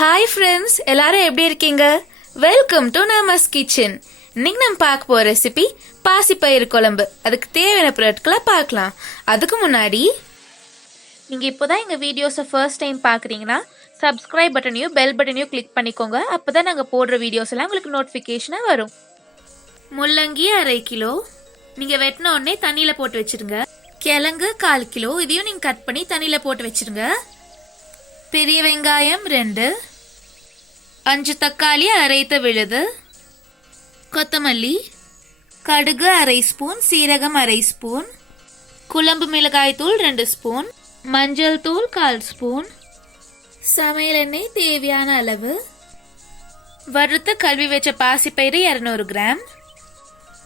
Hi friends, எல்லாரும் எப்படி இருக்கீங்க? Welcome to Nama's Kitchen. இன்னைக்கு நம்ம பார்க்க போற ரெசிபி பாசிப்பயிறு குழம்பு. அதுக்கு தேவையான பொருட்களை பார்க்கலாம். அதுக்கு முன்னாடி நீங்க இப்போதான் எங்க வீடியோஸை ஃபர்ஸ்ட் டைம் பார்க்குறீங்கன்னா சப்ஸ்கிரைப் பட்டனையும் பெல் பட்டனையும் கிளிக் பண்ணிக்கோங்க. அப்பதான் நாங்கள் போடுற வீடியோஸ் எல்லாம் உங்களுக்கு நோட்டிஃபிகேஷனாக வரும். முள்ளங்கி 1/2 கிலோ நீங்க வெட்டின உடனே தண்ணியில போட்டு வச்சிருங்க. கிழங்கு 1/4 கிலோ இதையும் நீங்க கட் பண்ணி தண்ணியில போட்டு வச்சிருங்க. பெரிய வெங்காயம் 2, 5 தக்காளி அரைத்த விழுது, கொத்தமல்லி, கடுகு 1/2 ஸ்பூன், சீரகம் 1/2 ஸ்பூன், குழம்பு மிளகாய் தூள் 2 ஸ்பூன், மஞ்சள் தூள் 1/4 ஸ்பூன், சமையல் எண்ணெய் தேவையான அளவு, வறுத்த கழுவி வச்ச பாசிப்பயிறு 200 கிராம்,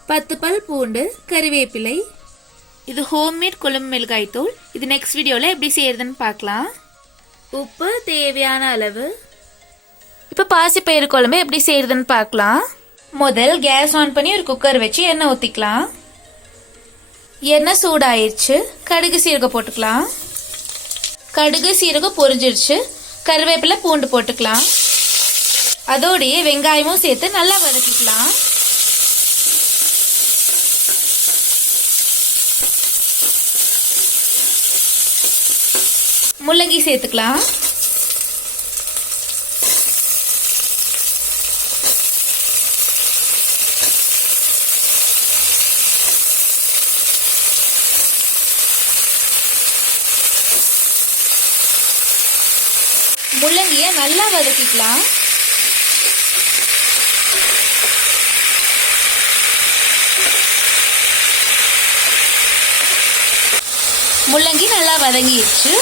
10 பல் பூண்டு, கறிவேப்பிலை. இது ஹோம்மேட் குழம்பு மிளகாய் தூள். இது நெக்ஸ்ட் வீடியோல எப்படி செய்யறதுன்னு பார்க்கலாம். உப்பு தேவையான அளவு. இப்ப பாசிப்பயிறு குழம்பு எப்படி செய்யறதுன்னு பார்க்கலாம். முதல் கேஸ் ஆன் பண்ணி ஒரு குக்கர் வச்சு எண்ணெய் ஊத்திக்கலாம். எண்ணெய் சூடாயிருச்சு. கடுகு சீரகம் போட்டுக்கலாம். கடுகு சீரகம் பொரிஞ்சிருச்சு. கருவேப்பிலை பூண்டு போட்டுக்கலாம். அதோடய வெங்காயமும் சேர்த்து நல்லா வதக்கிக்கலாம். முள்ளங்கி சேர்த்துக்கலாம். முள்ளங்கியை நல்லா வதக்கிக்கலாம். முள்ளங்கி நல்லா வதங்கிடுச்சு.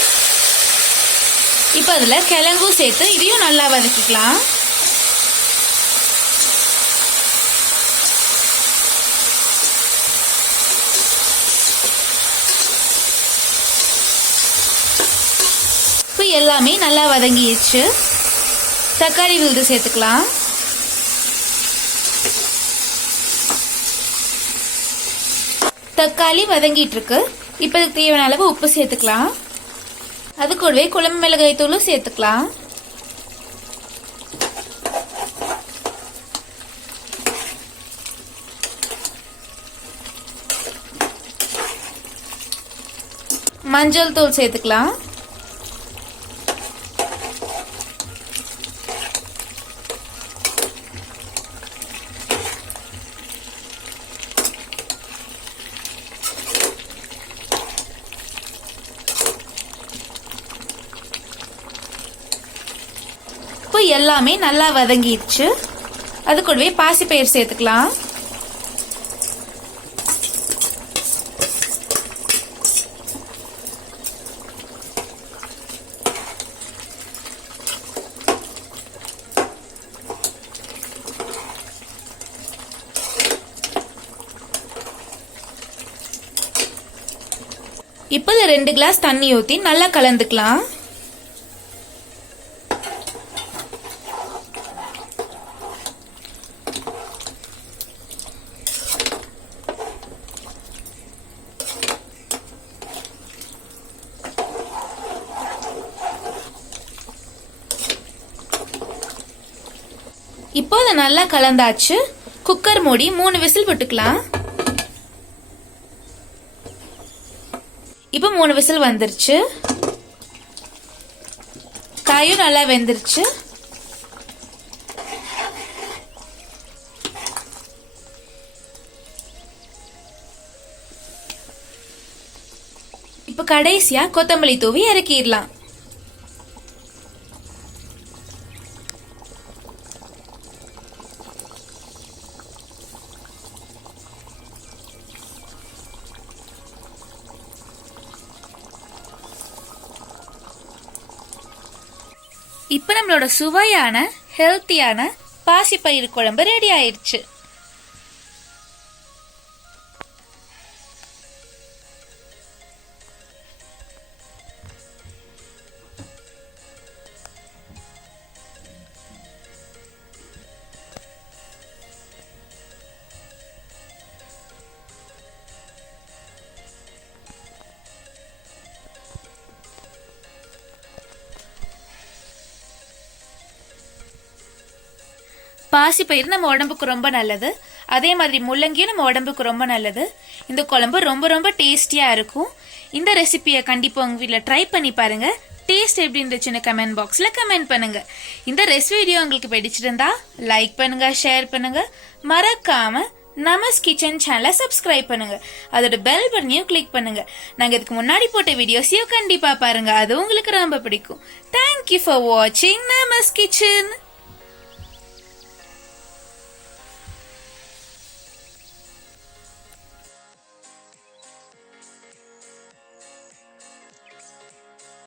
இப்போ அதில் கிழங்கும் சேர்த்து இதையும் நல்லா வதக்கிக்கலாம். இப்போ எல்லாமே நல்லா வதங்கிடுச்சு. தக்காளி விழுது சேர்த்துக்கலாம். தக்காளி வதங்கிட்டு இருக்கு. இப்போ இதுக்கு தேவையான அளவு உப்பு சேர்த்துக்கலாம். அது கூடவே குழம்பு மிளகாய் தூளும் சேர்த்துக்கலாம். மஞ்சள் தூள் சேர்த்துக்கலாம். எல்லாமே நல்லா வதங்கிடுச்சு. அது கூடவே பாசிப்பயிறு சேர்த்துக்கலாம். இப்போ 2 கிளாஸ் தண்ணி ஊத்தி நல்லா கலந்துக்கலாம். இப்போ அதை நல்லா கலந்தாச்சு. குக்கர் மூடி 3 விசில் விட்டுக்கலாம். இப்போ 3 விசில் வந்துருச்சு. காயும் நல்லா வெந்துருச்சு. இப்போ கடைசியா கொத்தமல்லி தூவி இறக்கிடலாம். இப்போ நம்மளோட சுவையான ஹெல்த்தியான பாசிப்பயிறு குழம்பு ரெடி ஆயிடுச்சு. பாசிப்பயிறு நம்ம உடம்புக்கு ரொம்ப நல்லது. அதே மாதிரி முள்ளங்கியும் நம்ம உடம்புக்கு ரொம்ப நல்லது. இந்த குழம்பு ரொம்ப ரொம்ப டேஸ்டியா இருக்கும். இந்த ரெசிபியை கண்டிப்பா உங்க வீட்ல ட்ரை பண்ணி பாருங்க. டேஸ்ட் எப்படி இருந்துச்சுன்னு கமெண்ட் பாக்ஸ்ல கமெண்ட் பண்ணுங்க. இந்த ரெசிபி வீடியோ உங்களுக்கு பிடிச்சிருந்தா லைக் பண்ணுங்க, ஷேர் பண்ணுங்க. மறக்காம நமஸ் கிச்சன் சேனலை சப்ஸ்கிரைப் பண்ணுங்க. அதோட பெல் பட்டனையும் கிளிக் பண்ணுங்க. நாங்க இதுக்கு முன்னாடி போட்ட வீடியோஸையும் கண்டிப்பா பாருங்க. அது உங்களுக்கு ரொம்ப பிடிக்கும். தேங்க்யூ ஃபார் வாட்சிங் நமஸ் கிச்சன்.